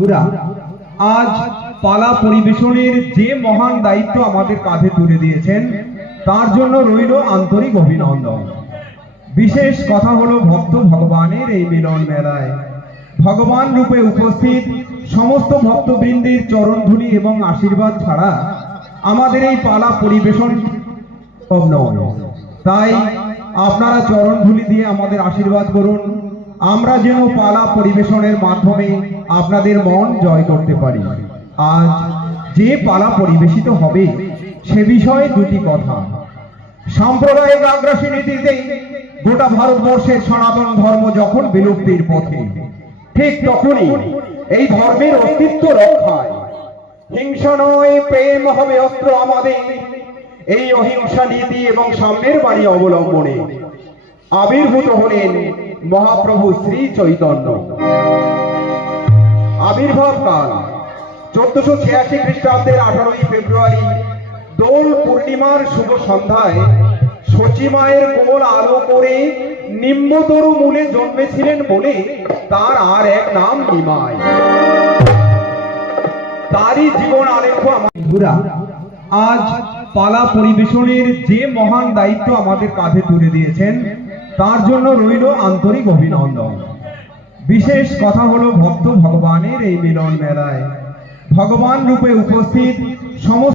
বন্ধুরা, আজ পালা পরিবেশনের যে মহান দায়িত্ব আমাদের কাঁধে তুলে দিয়েছেন তার জন্য রইল আন্তরিক অভিনন্দন। বিশেষ কথা হলো ভক্ত ভগবানের এই মিলন মেলায় ভগবান রূপে উপস্থিত সমস্ত ভক্তবৃন্দের চরণধুলি এবং আশীর্বাদ ছাড়া আমাদের এই পালা পরিবেশন সম্ভব নয়। তাই আপনারা চরণধুলি দিয়ে আমাদের আশীর্বাদ করুন, আমরা যেন পালা পরিবেশনের মাধ্যমে আপনাদের মন জয় করতে পারি। আজ যে পালা পরিবেশিত হবে সে বিষয়ে দুটি কথা। সাম্প্রদায়িক আগ্রাসী নীতিতে গোটা ভারতবর্ষের সনাতন ধর্ম যখন বিলুপ্তির পথে, ঠিক তখনই এই ধর্মের অস্তিত্ব রক্ষায় হিংসা নয় প্রেম হবে অস্ত্র আমাদের। এই অহিংসা নীতি এবং সাম্যের বাণী অবলম্বনে আবির্ভূত হলেন মহাপ্রভু শ্রী চৈতন্য। আবির্ভাব কাল 1486 খ্রিস্টাব্দের 18 ফেব্রুয়ারি দোল পূর্ণিমার শুভ সন্ধ্যায় সচিমায়ের কোমল আলো করে নিম্নতরু মূলে জন্মেছিলেন বলে তার আর এক নাম নিমাই। তারই জীবন আলেখ্য আমাদের। আজ পালা পরিবেশনের যে মহান দায়িত্ব আমাদের কাঁধে তুলে দিয়েছেন তার জন্য রইল আন্তরিক অভিনন্দন। বিশেষ কথা হলো ভক্ত ভগবানের এই মিলন মেলায় ভগবান রূপে উপস্থিত সমস্ত